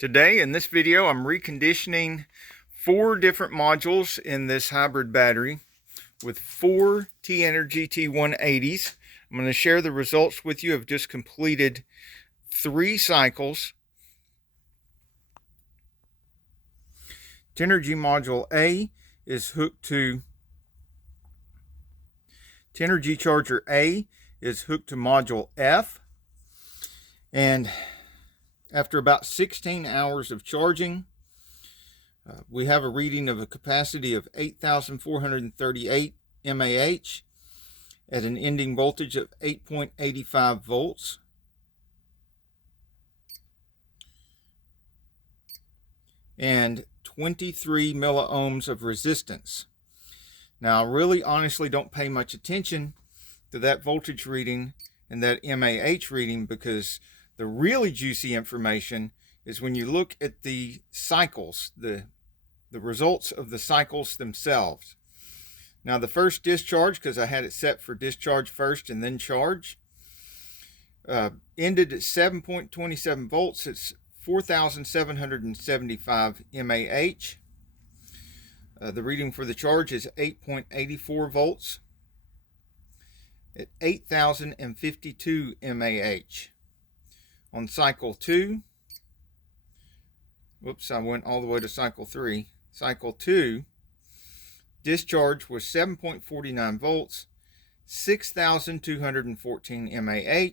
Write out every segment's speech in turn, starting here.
Today in this video I'm reconditioning 4 different modules in this hybrid battery with 4 T-Energy T180s. I'm going to share the results with you. I've just completed 3 cycles. T-Energy Module A is hooked to T-Energy Charger A is hooked to Module F, and after about 16 hours of charging, we have a reading of a capacity of 8,438 mAh at an ending voltage of 8.85 volts. And 23 milliohms of resistance. Now, I really honestly don't pay much attention to that voltage reading and that mAh reading, because the really juicy information is when you look at the cycles, the results of the cycles themselves. Now, the first discharge, because I had it set for discharge first and then charge, ended at 7.27 volts. It's 4,775 mAh. The reading for the charge is 8.84 volts at 8,052 mAh. On cycle 2, whoops, I went all the way to cycle 3. Cycle 2, discharge was 7.49 volts, 6,214 mAh,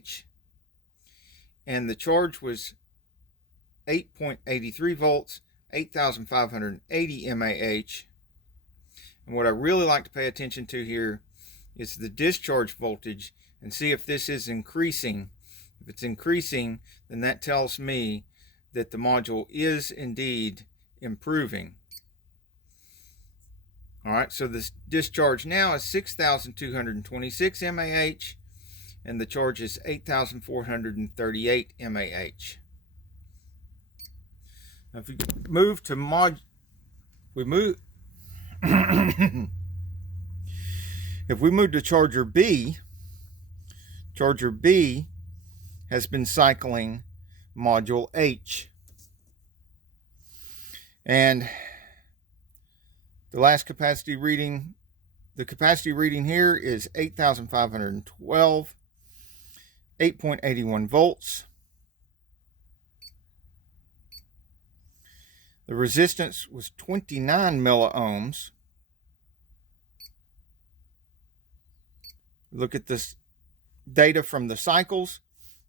and the charge was 8.83 volts, 8,580 mAh. And what I really like to pay attention to here is the discharge voltage and see if this is increasing. If it's increasing, then that tells me that the module is indeed improving. All right, so this discharge now is 6,226 mAh, and the charge is 8,438 mAh. Now, if we move to if we move to Charger B, Charger B has been cycling Module H. And the last capacity reading, the capacity reading here is 8,512, 8.81 volts. The resistance was 29 milliohms. Look at this data from the cycles.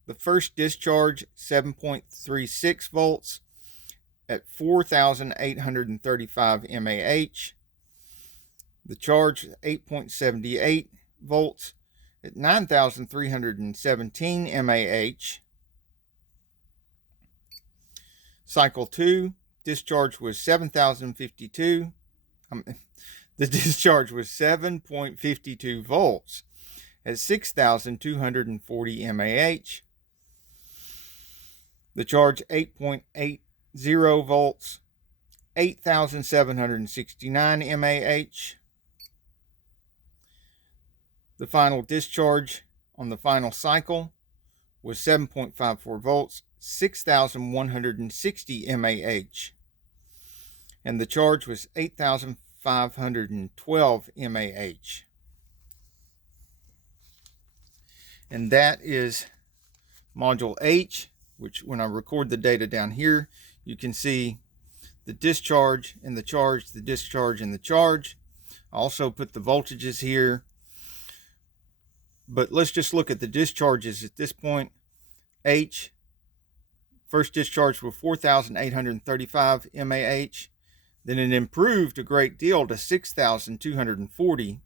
The first discharge, 7.36 volts at 4,835 mAh. The charge, 8.78 volts at 9,317 mAh. Cycle 2, discharge was 7,052. The discharge was 7.52 volts at 6,240 mAh. The charge, 8.80 volts, 8,769 mAh. The final discharge on the final cycle was 7.54 volts, 6,160 mAh. And the charge was 8,512 mAh. And that is Module H, which when I record the data down here, you can see the discharge and the charge, the discharge and the charge. I also put the voltages here. But let's just look at the discharges at this point. H, first discharge was 4,835 mAh. Then it improved a great deal to 6,240.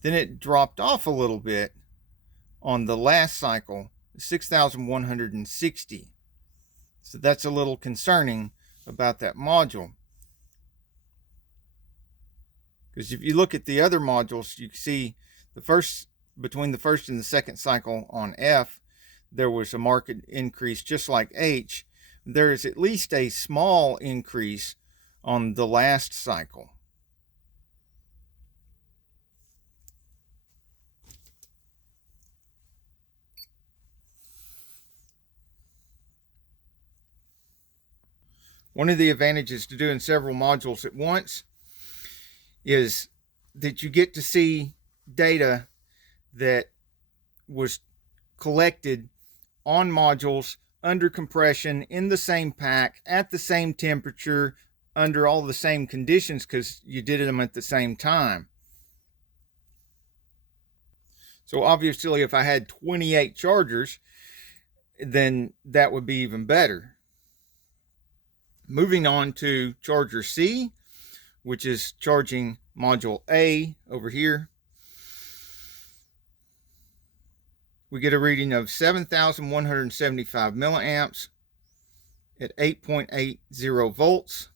Then it dropped off a little bit on the last cycle, 6,160. So that's a little concerning about that module. Because if you look at the other modules, you see the first, between the first and the second cycle on F, there was a marked increase just like H. There is at least a small increase on the last cycle. One of the advantages to doing several modules at once is that you get to see data that was collected on modules under compression in the same pack at the same temperature under all the same conditions, because you did them at the same time. So obviously if I had 28 chargers, then that would be even better. Moving on to charger C, which is charging module A over here. We get a reading of 7,175 milliamps at 8.80 volts.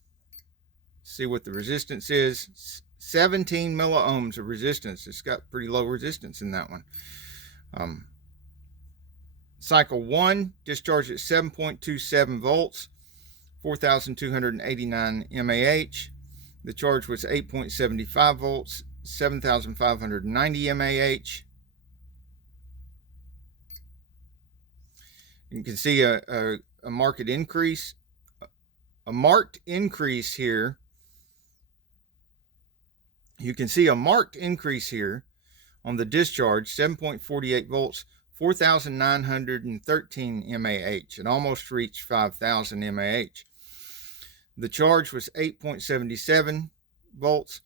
See what the resistance is. 17 milliohms of resistance. It's got pretty low resistance in that one. Cycle 1, discharged at 7.27 volts, 4,289 mAh. The charge was 8.75 volts, 7,590 mAh. You can see a marked increase. A marked increase here. You can see a marked increase here on the discharge, 7.48 volts, 4,913 mAh. It almost reached 5,000 mAh. The charge was 8.77 volts,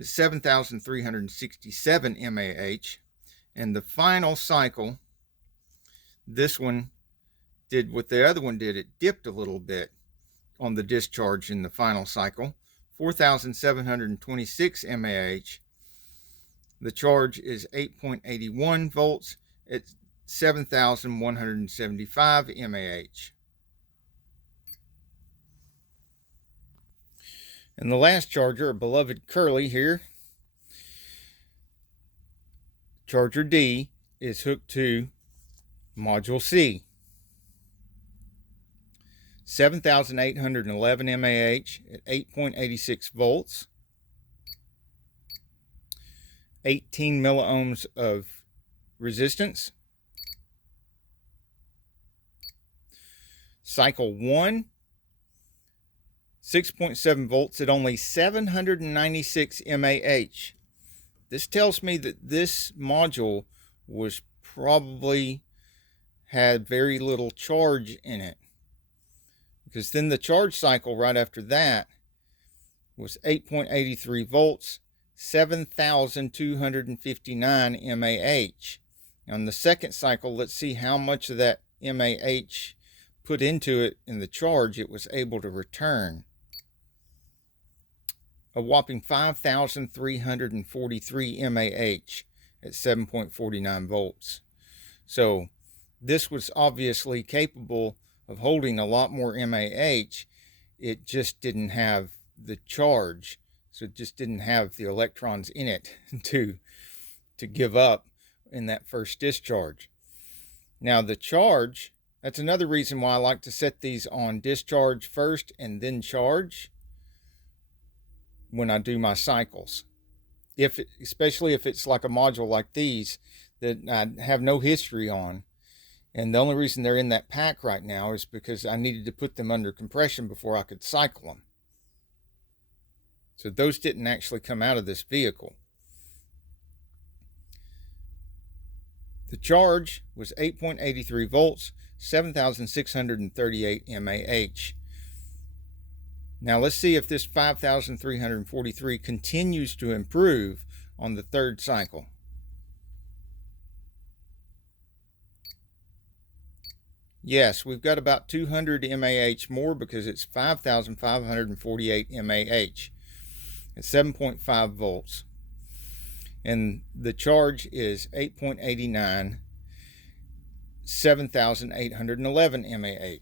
7,367 mAh. And the final cycle, this one did what the other one did. It dipped a little bit on the discharge in the final cycle, 4,726 mAh. The charge is 8.81 volts at 7,175 mAh. And the last charger, a beloved Curly here, charger D, is hooked to module C. 7,811 mAh at 8.86 volts. 18 milliohms of resistance. Cycle 1, 6.7 volts at only 796 mAh. This tells me that this module was probably had very little charge in it, because then the charge cycle right after that was 8.83 volts, 7,259 mAh. On the second cycle, let's see how much of that mAh put into it in the charge it was able to return. A whopping 5,343 mAh at 7.49 volts. So this was obviously capable of holding a lot more mAh. It just didn't have the charge, so it just didn't have the electrons in it to give up in that first discharge. Now the charge, that's another reason why I like to set these on discharge first and then charge when I do my cycles. Especially if it's like a module like these that I have no history on, and the only reason they're in that pack right now is because I needed to put them under compression before I could cycle them. So those didn't actually come out of this vehicle. The charge was 8.83 volts, 7,638 mAh. Now let's see if this 5,343 continues to improve on the third cycle. Yes, we've got about 200 mAh more because it's 5,548 mAh at 7.5 volts. And the charge is 8.89, 7,811 mAh.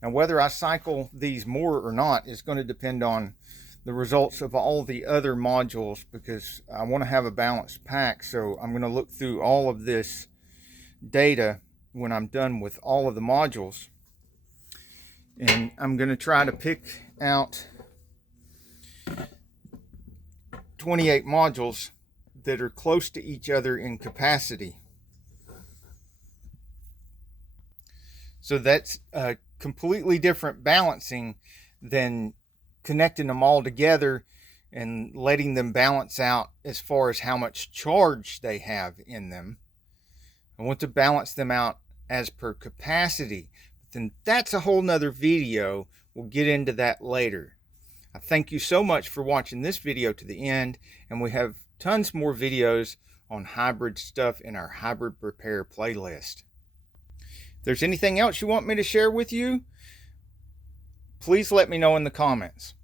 Now whether I cycle these more or not is going to depend on the results of all the other modules, because I want to have a balanced pack. So I'm going to look through all of this data when I'm done with all of the modules, and I'm going to try to pick out 28 modules that are close to each other in capacity. So that's a completely different balancing than connecting them all together and letting them balance out as far as how much charge they have in them. I want to balance them out as per capacity. Then that's a whole nother video. We'll get into that later. I thank you so much for watching this video to the end, and we have tons more videos on hybrid stuff in our hybrid repair playlist. If there's anything else you want me to share with you, please let me know in the comments.